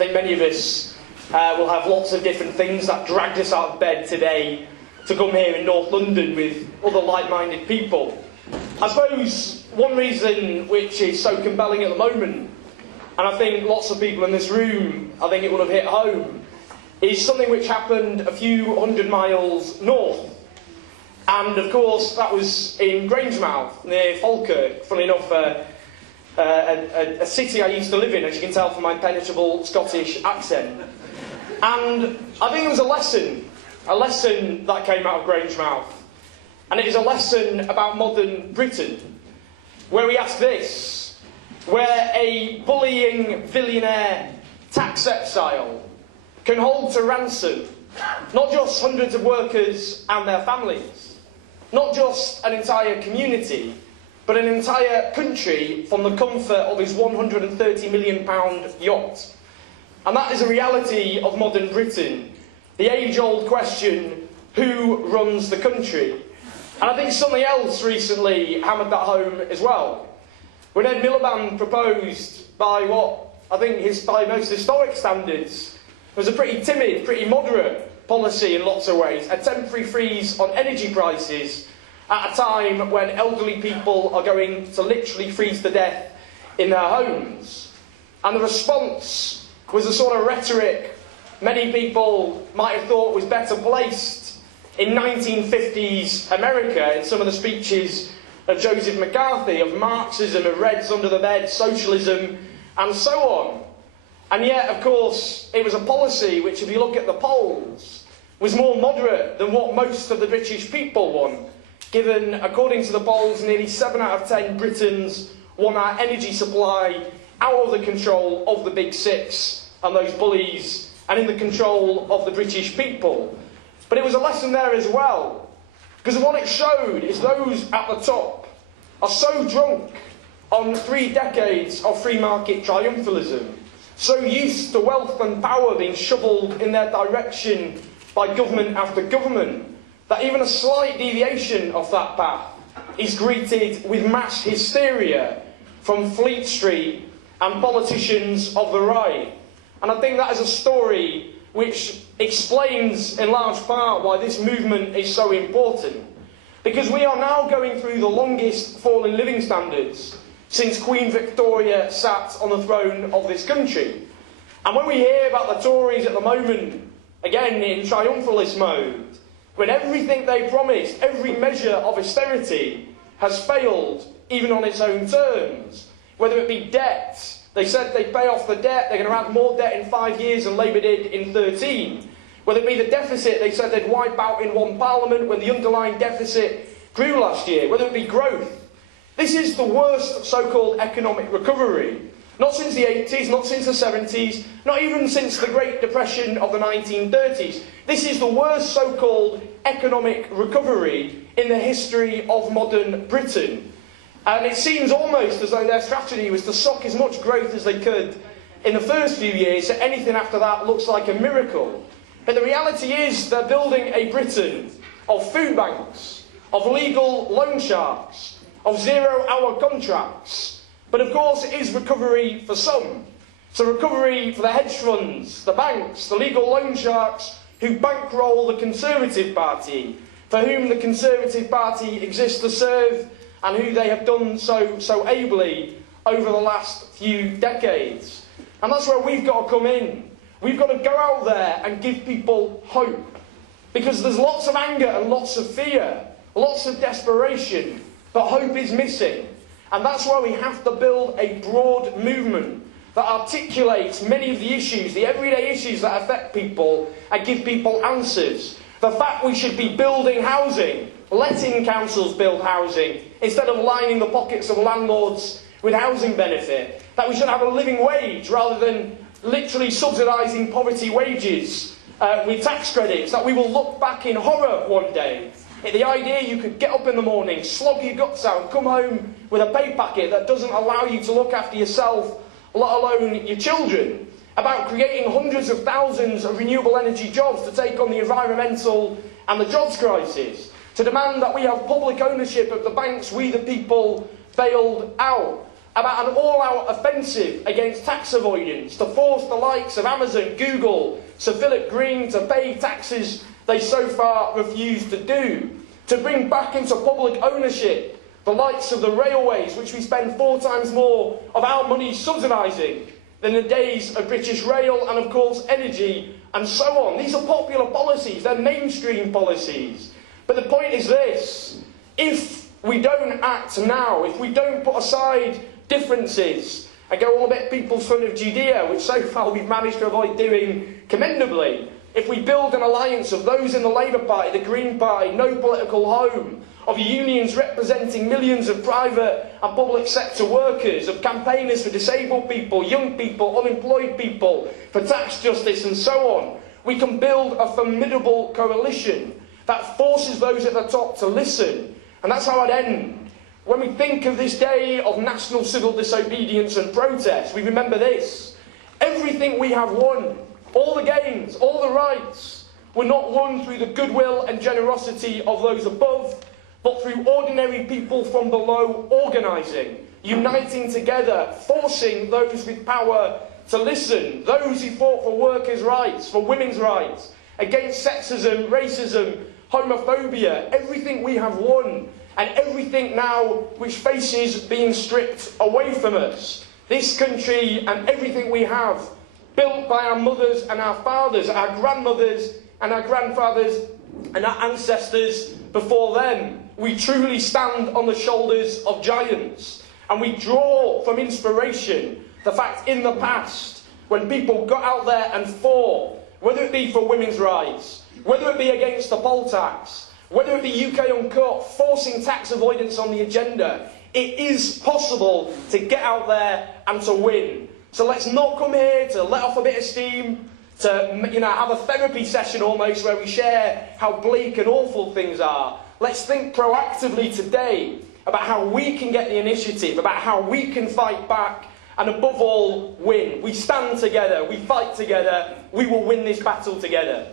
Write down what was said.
think many of us will have lots of different things that dragged us out of bed today to come here in North London with other like-minded people. I suppose one reason which is so compelling at the moment, and I think lots of people in this room, I think it would have hit home, is something which happened a few hundred miles north. And of course that was in Grangemouth, near Falkirk, funnily enough, a city I used to live in, as you can tell from my penetrable Scottish accent. And I think it was a lesson that came out of Grangemouth. And it is a lesson about modern Britain, where we ask this: where a bullying billionaire tax exile can hold to ransom not just hundreds of workers and their families, not just an entire community, but an entire country from the comfort of his £130 million yacht. And that is a reality of modern Britain. The age-old question, who runs the country? And I think something else recently hammered that home as well. When Ed Miliband proposed, by what I think by most historic standards, was a pretty timid, pretty moderate policy in lots of ways, a temporary freeze on energy prices at a time when elderly people are going to literally freeze to death in their homes. And the response was the sort of rhetoric many people might have thought was better placed in 1950s America, in some of the speeches of Joseph McCarthy, of Marxism, of Reds under the bed, socialism, and so on. And yet, of course, it was a policy which, if you look at the polls, was more moderate than what most of the British people want, given, according to the polls, nearly 7 out of 10 Britons want our energy supply out of the control of the Big Six and those bullies, and in the control of the British people. But it was a lesson there as well, because what it showed is those at the top are so drunk on 3 decades of free market triumphalism, so used to wealth and power being shovelled in their direction by government after government, that even a slight deviation of that path is greeted with mass hysteria from Fleet Street and politicians of the right. And I think that is a story which explains in large part why this movement is so important. Because we are now going through the longest fall in living standards since Queen Victoria sat on the throne of this country. And when we hear about the Tories at the moment, again in triumphalist mode, when everything they promised, every measure of austerity, has failed, even on its own terms, whether it be debt, they said they'd pay off the debt, they're going to add more debt in 5 years than Labour did in 13. Whether it be the deficit, they said they'd wipe out in one parliament when the underlying deficit grew last year. Whether it be growth. This is the worst so-called economic recovery. Not since the 80s, not since the 70s, not even since the Great Depression of the 1930s. This is the worst so-called economic recovery in the history of modern Britain. And it seems almost as though their strategy was to suck as much growth as they could in the first few years, so anything after that looks like a miracle. But the reality is they're building a Britain of food banks, of legal loan sharks, of zero-hour contracts. But of course it is recovery for some. It's a recovery for the hedge funds, the banks, the legal loan sharks who bankroll the Conservative Party, for whom the Conservative Party exists to serve, and who they have done so ably over the last few decades. And that's where we've got to come in. We've got to go out there and give people hope. Because there's lots of anger and lots of fear, lots of desperation, but hope is missing. And that's why we have to build a broad movement that articulates many of the issues, the everyday issues that affect people, and give people answers. The fact we should be building housing, letting councils build housing, instead of lining the pockets of landlords with housing benefit. That we should have a living wage rather than literally subsidising poverty wages with tax credits. That we will look back in horror one day at the idea you could get up in the morning, slog your guts out and come home with a pay packet that doesn't allow you to look after yourself, let alone your children. About creating hundreds of thousands of renewable energy jobs to take on the environmental and the jobs crisis. To demand that we have public ownership of the banks we the people bailed out. about an all-out offensive against tax avoidance, to force the likes of Amazon, Google, Sir Philip Green to pay taxes they so far refuse to do, to bring back into public ownership the likes of the railways, which we spend 4 times more of our money subsidising than the days of British Rail, and of course energy, and so on. These are popular policies, they're mainstream policies. But the point is this: if we don't act now, if we don't put aside differences and go all about People's Front of Judea, which so far we've managed to avoid doing commendably, if we build an alliance of those in the Labour Party, the Green Party, No Political Home, of unions representing millions of private and public sector workers, of campaigners for disabled people, young people, unemployed people, for tax justice and so on, we can build a formidable coalition that forces those at the top to listen. And that's how I'd end. When we think of this day of national civil disobedience and protest, we remember this: everything we have won, all the gains, all the rights, were not won through the goodwill and generosity of those above, but through ordinary people from below organising, uniting together, forcing those with power to listen, those who fought for workers' rights, for women's rights, against sexism, racism, homophobia. Everything we have won, and everything now which faces being stripped away from us. This country and everything we have, built by our mothers and our fathers, our grandmothers and our grandfathers and our ancestors before them. We truly stand on the shoulders of giants, and we draw from inspiration the fact in the past when people got out there and fought, whether it be for women's rights, whether it be against the poll tax, whether it be UK Uncut, forcing tax avoidance on the agenda. It is possible to get out there and to win. So let's not come here to let off a bit of steam, to have a therapy session almost where we share how bleak and awful things are. Let's think proactively today about how we can get the initiative, about how we can fight back, and above all, win. We stand together, we fight together, we will win this battle together.